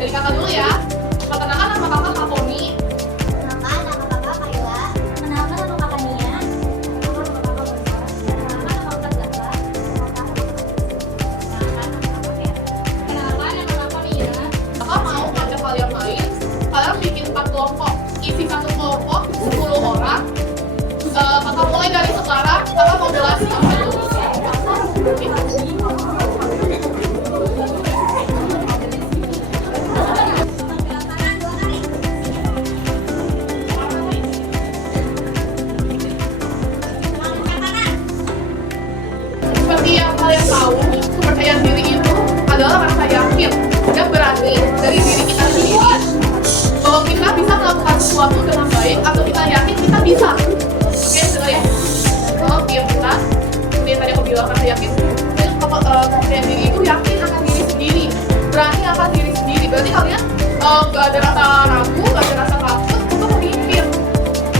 Dari kakak dulu ya. Perkenalkan nama kakak Kak Poni. Kenalkan, nama kakak Kayla. Kenalkan, nama kakak Nia. Kenalkan, nama kakak Bonsa. Kenalkan, nama kakak Zahra. Kenalkan, nama kakak Mia. Kakak mau ngajak kalian main. Kalian bikin 4 kelompok. Isi satu kelompok 10 orang. Kakak mulai dari sekarang. Kakak mau jelasin apa itu? Seperti yang kalian tahu, kepercayaan diri itu adalah rasa yakin dan berani dari diri kita sendiri bahwa kita bisa melakukan sesuatu dengan baik atau kita yakin kita bisa. Oke, sudah ya. Kalau diam kita, seperti yang tadi aku bilang rasa yakin, itu kepercayaan diri itu yakin akan diri sendiri, berani akan diri sendiri. Berarti kalian nggak ada rasa ragu, nggak ada rasa takut untuk memimpin.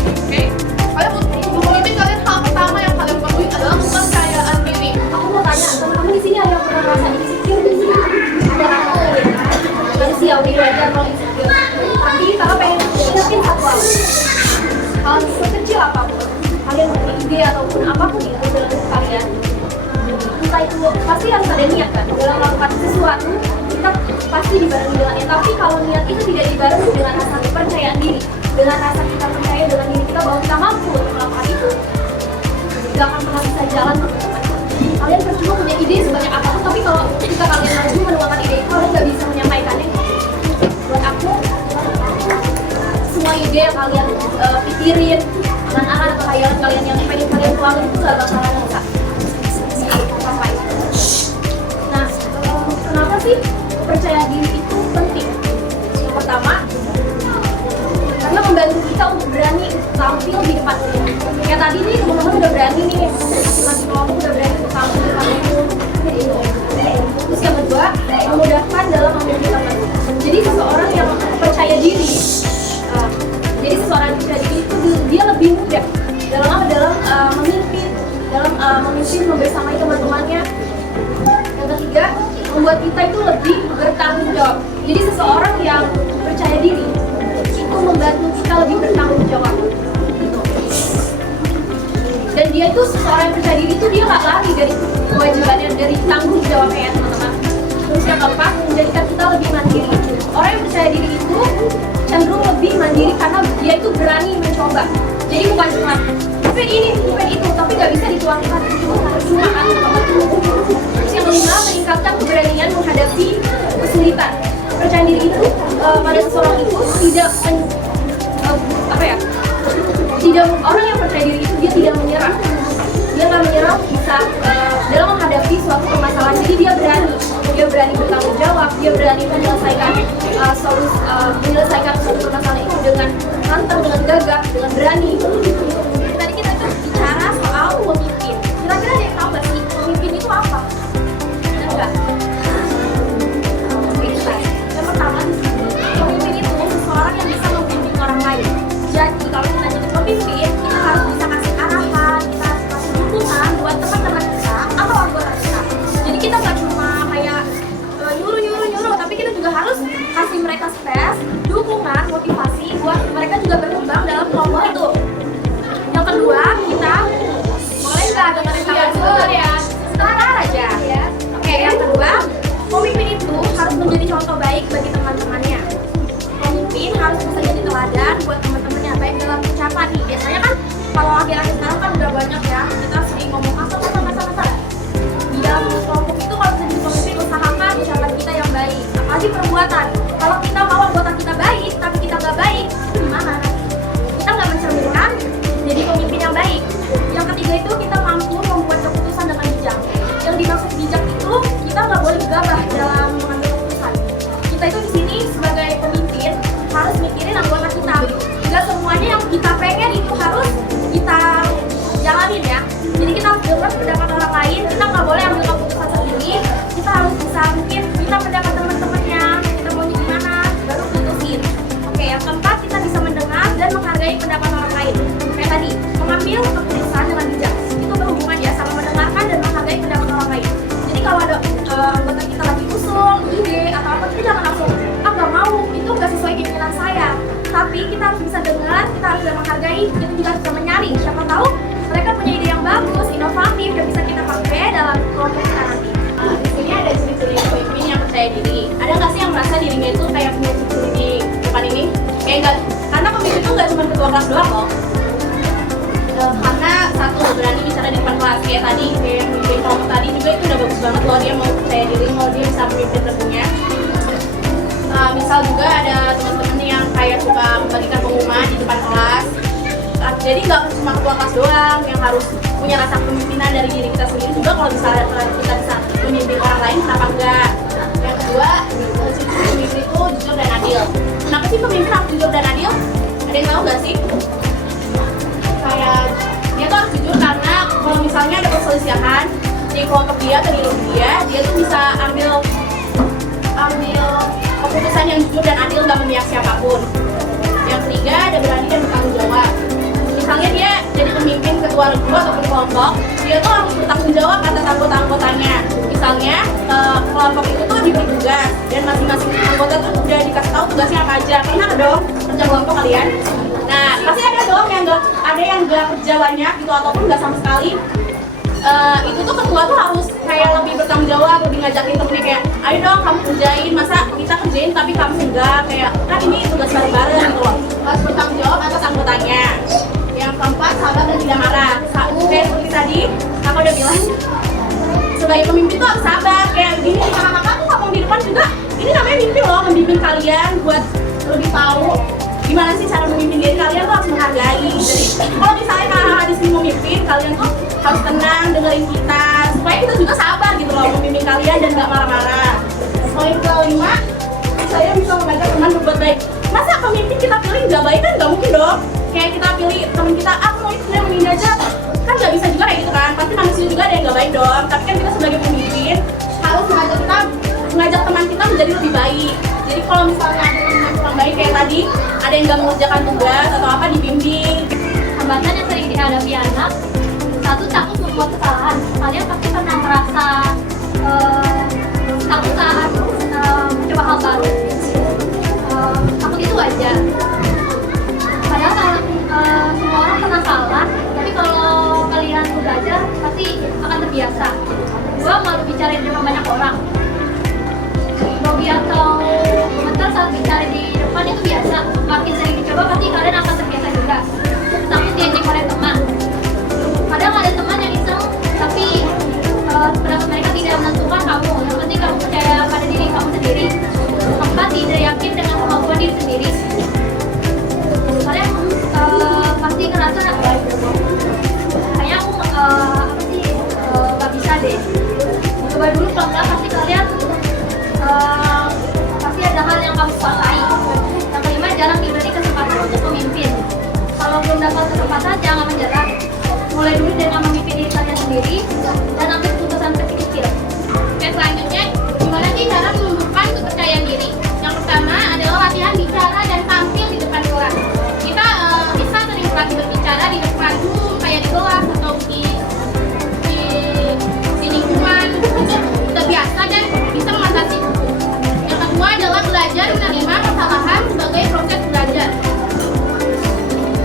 Oke, kalian untuk memimpin kalian hal pertama yang kalian perlu adalah kepercayaan diri. Aku mau tanya, teman-teman di sini ada yang pernah merasa insecure nggak sih? Ada rasa ya? Manusiawi wajar kalau insecure. Tapi kakak pengen yakin satu hal sekecil apapun, kalian punya ide ataupun apapun itu dalam hidup kalian. Entah itu pasti harus ada niat kan dalam melakukan sesuatu. Kita pasti dibarengi dengan niat. Tapi kalau niat itu tidak dibarengi dengan rasa kepercayaan diri, dengan rasa kita percaya dengan diri kita bahwa kita mampu untuk melakukan itu, tidak akan pernah bisa jalan teman-teman. Kalian percuma punya ide sebanyak apapun, tapi kalau ketika kalian maju menuangkan ide itu, kalian nggak bisa menyampaikannya. Buat aku, semua ide yang kalian pikirin, angan-angan atau khayalan kalian yang pengen kalian tuangin itu nggak bakalan bisa dicapai. Nah, kenapa sih percaya diri itu penting? Yang pertama, karena membantu kita untuk berani tampil di depan umum. Kayak tadi nih, teman-teman udah berani nih, masing-masing kelompok udah berani untuk tampil di depan umum. Terus yang kedua, memudahkan dalam memimpin teman. Jadi seseorang yang percaya diri, itu dia lebih mudah dalam memimpin, membersamai teman-temannya. Yang ketiga, membuat kita itu lebih bertanggung jawab. Jadi seseorang yang percaya diri itu membantu kita lebih bertanggung jawab. Dan dia itu seseorang yang percaya diri itu dia nggak lari dari kewajibannya, dari tanggung jawabnya ya teman-teman. Terus yang keempat, menjadikan kita lebih mandiri. Orang yang percaya diri itu cenderung lebih mandiri karena dia itu berani mencoba. Jadi bukan cuma bukan ini, bukan itu, tapi nggak bisa dituangkan semua kan teman-teman. Terus yang kelima, meningkatkan keberanian menghadapi kesulitan. Percaya diri itu pada seseorang itu tidak orang yang percaya diri itu dia tidak menyerah. Dia nggak menyerah bisa dalam menghadapi suatu permasalahan. Jadi dia berani bertanggung jawab, dia berani menyelesaikan suatu permasalahan itu dengan lantang, dengan gagah, dengan berani. Tadi kita tuh bicara soal pemimpin. Kira-kira ada yang tahu nggak sih pemimpin itu apa? Ada nggak? Yang pertama di sini, pemimpin itu seseorang yang bisa membimbing orang lain. Jadi kalau kita jadi pemimpin, kita harus bisa kasih arahan, kita harus kasih dukungan buat teman-teman kita atau anggota kita. Jadi kita nggak cuma kayak nyuruh, tapi kita juga harus kasih mereka space, dukungan, motivasi buat mereka juga berkembang dalam kelompok itu. Yang kedua, kita boleh nggak dengerin kawan sebentar ya? Sebentar aja. Oke, yang kedua, pemimpin itu harus menjadi contoh baik bagi teman-temannya. Pemimpin harus bisa jadi teladan buat teman-temannya, baik dalam ucapan nih. Biasanya kan kalau akhir-akhir sekarang kan udah banyak ya, kita sering ngomong masa. Di dalam kelompok itu kalau bisa jadi pemimpin, usahakan ucapan kita yang baik, apalagi perbuatan. Kalau kita mau anggota kita baik, tapi kita nggak baik, itu gimana? Kita nggak mencerminkan jadi pemimpin yang baik. Yang ketiga itu kita mampu membuat keputusan dengan bijak. Yang dimaksud bijak itu kita nggak boleh gegabah dalam mengambil keputusan. Kita itu di sini sebagai pemimpin harus mikirin anggota kita. Nggak semuanya yang kita pengen itu harus kita jalanin ya. Jadi kita harus dengar pendapat orang lain. Kita nggak boleh ambil keputusan sendiri. Kita harus bisa mungkin minta pendapat teman-temannya. Kita maunya gimana, baru putusin. Oke, yang keempat kita bisa mendengar dan menghargai pendapat orang lain. Kayak tadi, mengambil keputusan dengan bijak. Itu berhubungan ya sama mendengarkan dan menghargai pendapat orang lain. Jadi kalau ada anggota kita lagi usul ide atau apa, kita jangan langsung nggak mau dirinya itu kayak punya ciri di depan ini. Kayak enggak, karena pemimpin itu nggak cuma ketua kelas doang loh. Karena satu berani bicara di depan kelas kayak tadi, kayak pemimpin kelompok tadi juga itu udah bagus banget loh, dia mau percaya diri, mau dia bisa memimpin tentunya. Misal juga ada teman-teman yang kayak suka membagikan pengumuman di depan kelas. Jadi nggak cuma ketua kelas doang yang harus punya rasa kepemimpinan dari diri kita sendiri, juga kalau misalnya kita bisa memimpin orang lain, kenapa enggak? Yang kedua, pemimpin itu jujur dan adil. Kenapa sih pemimpin harus jujur dan adil? Ada yang tahu nggak sih? Kayak dia tuh harus jujur karena kalau misalnya ada perselisihan di kelompok dia atau di grup dia tuh bisa ambil keputusan yang jujur dan adil, nggak memihak siapapun. Yang ketiga, ada berani dan bertanggung jawab. Misalnya dia jadi pemimpin ketua regu ataupun kelompok, dia tuh harus bertanggung jawab atas anggota-anggotanya. Misalnya kelompok itu tuh diberi tugas dan masing-masing anggota tuh udah dikasih tahu tugasnya apa aja. Pernah dong kerja kelompok kalian? Nah, pasti ada dong yang nggak kerja banyak gitu ataupun nggak sama sekali. Itu tuh ketua tuh harus kayak lebih bertanggung jawab, lebih ngajakin temennya kayak, ayo dong kamu kerjain, masa kita kerjain tapi kamu enggak, kayak kan ini tugas bareng-bareng gitu loh. Harus bertanggung jawab atas anggotanya. Yang keempat, sabar dan tidak marah. Kayak seperti tadi aku udah bilang, sebagai pemimpin tuh harus sabar. Kayak gini, kakak-kakak tuh ngomong di depan juga, ini namanya mimpi loh, membimbing kalian buat lebih tahu gimana sih cara memimpin diri kalian tuh harus menghargai. Jadi kalau misalnya kakak di sini mau mimpin, kalian tuh harus tenang, dengerin kita, supaya kita juga sabar gitu loh membimbing kalian dan gak marah-marah. Poin kelima, saya bisa mengajak teman berbuat baik. Masa pemimpin kita pilih gak baik kan gak mungkin dong. Kayak kita pilih teman kita, aku mau itu yang aja, kan gak bisa juga kayak gitu kan. Pasti manusia juga ada yang gak baik dong. Tapi kan kita sebagai pemimpin harus mengajak teman kita menjadi lebih baik. Jadi kalau misalnya ada teman yang kurang baik kayak tadi, ada yang gak mengerjakan tugas atau apa, dibimbing. Hambatan yang sering dihadapi anak, satu, takut membuat kesalahan. Kalian pasti pernah merasa takut saat mencoba hal baru. Takut itu wajar. Padahal kalau semua orang pernah salah, tapi kalau kalian belajar pasti akan terbiasa. Dua, malu bicara di depan banyak orang. Grogi atau gemetar saat bicara di depan itu biasa. Makin sering dicoba pasti kalian akan terbiasa juga. Takut diajak oleh teman. Kadang ada teman yang iseng, tapi pendapat mereka tidak menentukan kamu. Yang penting kamu percaya pada diri kamu sendiri. Keempat, tidak yakin dengan kemampuan diri sendiri. Kalian pasti ngerasa kayaknya aku gak bisa deh. Coba dulu pelan-pelan, pasti kalian pasti ada hal yang kamu kuasai. Yang kelima, jarang diberi kesempatan untuk memimpin. Kalau belum dapat kesempatan, jangan menyerah. Mulai dulu dengan memimpin diri kalian sendiri dan ambil keputusan kecil-kecil. Oke, selanjutnya, gimana sih cara menumbuhkan kepercayaan diri? Yang pertama adalah latihan bicara dan tampil di depan kelas. Kita bisa sering berlatih berbicara di depan umum, kayak di kelas atau di lingkungan. Udah biasa dan bisa mengatasi itu. Yang kedua adalah belajar menerima kesalahan sebagai proses belajar.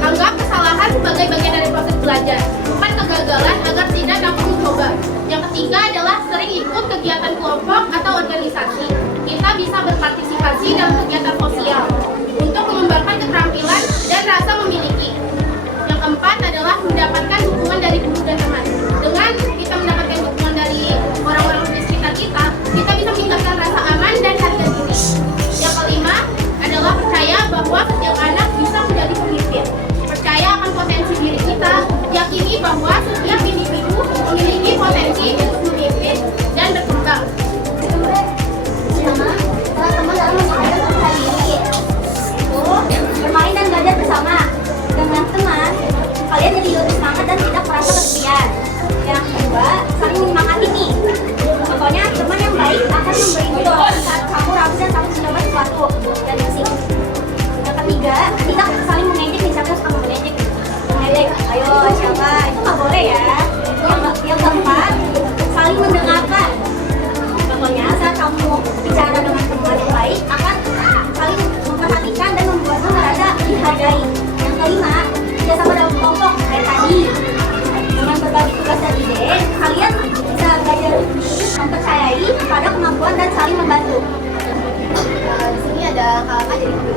Anggap kesalahan sebagai bagian dari proses belajar, bukan kegagalan, agar tidak dapat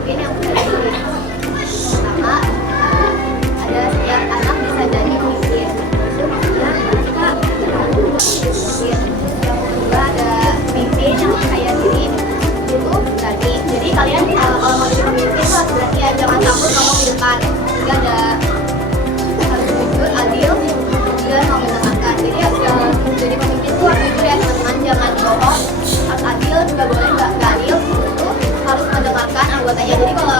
pemimpin yang percaya diri. Pertama, ada setiap anak bisa jadi pemimpin. Itu maksudnya kita pemimpin. Yang kedua ada pemimpin yang percaya diri. Itu berani. Jadi kalian kalau mau jadi pemimpin tuh harus berani ya, jangan takut ngomong di depan. Jadi ada harus jujur, adil, dan mau menyenangkan. Jadi jadi pemimpin tuh harus jujur ya teman-teman, jangan bohong, harus adil, juga boleh nggak adil, itu harus mendengarkan anggotanya. Jadi kalau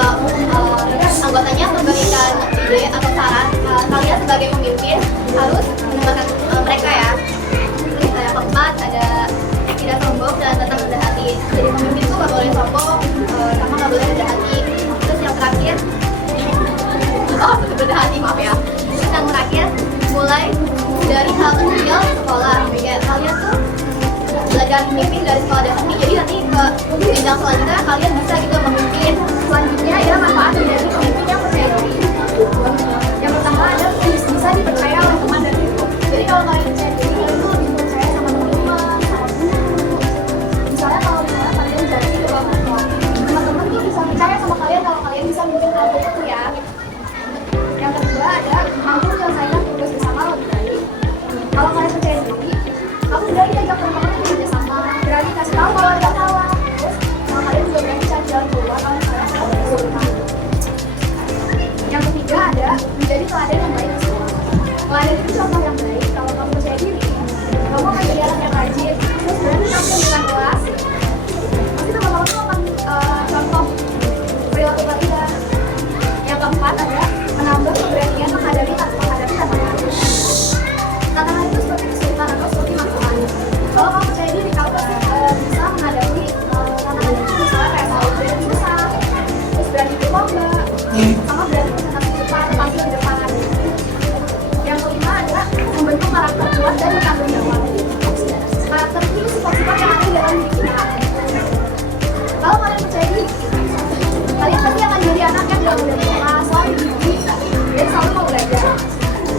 anggotanya memberikan ide atau saran, kalian sebagai pemimpin harus mendengarkan mereka ya. Terus yang keempat ada tidak sombong dan tetap rendah hati. Jadi pemimpin tuh nggak boleh sombong, sama nggak boleh rendah hati. Terus yang terakhir, tetap rendah hati, maaf ya. Terus yang terakhir, mulai dari hal kecil sekolah. Kayak kalian tuh belajar memimpin dari sekolah dasar ini, jadi nanti ke jenjang selanjutnya kalian bisa gitu memimpin. Selanjutnya ya manfaat dari pemimpin yang percaya diri. Yang pertama ada bisa dipercaya oleh teman dan guru. Jadi kalau kalian percaya diri, kalian tuh lebih percaya sama teman-teman, sama guru. Misalnya kalau misalnya kalian jadi ketua kelompok, teman-teman tuh bisa percaya sama kalian kalau kalian bisa memimpin kelompok itu ya. Yang kedua ada mampu menyelesaikan tugas bersama lebih baik. Kalau kalian percaya diri, kamu berani ajak teman-teman untuk bekerjasama, berani kasih tahu kalau ada salah. Terus kalian juga berani cari jalan keluar kalau misalnya kalian kesulitan. Yang ketiga ada menjadi teladan yang baik di sekolah. Teladan itu contoh yang baik. Kalau kamu percaya diri, kamu akan jadi anak yang rajin, terus berani tampil di depan kelas. Pasti teman-teman tuh akan contoh perilaku kalian. Yang keempat ada menambah keberanian menghadapi tantangan. Tantangan itu seperti kesulitan atau seperti masalah. Kalau kamu percaya diri, kamu pasti bisa menghadapi tantangan itu. Misalnya kayak mau berani susah, terus berani berlomba, sama berani presentasi depan, tampil di depan. Yang kelima adalah membentuk karakter kuat dan bertanggung jawab. Karakter itu sifat-sifat yang ada dalam diri kita. Kalau kalian percaya diri, kalian pasti akan jadi anak yang gak mudah menyerah, selalu gigih, dan selalu mau belajar.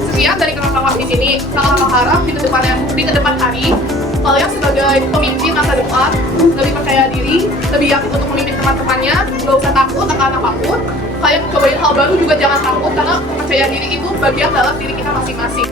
Sekian dari kelompok di sini. Sangat berharap di kedepan hari kalian sebagai pemimpin masa depan lebih percaya diri, lebih yakin untuk memimpin teman-temannya, gak usah takut akan apapun. Kalian cobain hal baru juga jangan takut, karena percaya diri itu bagian dalam diri kita masing-masing.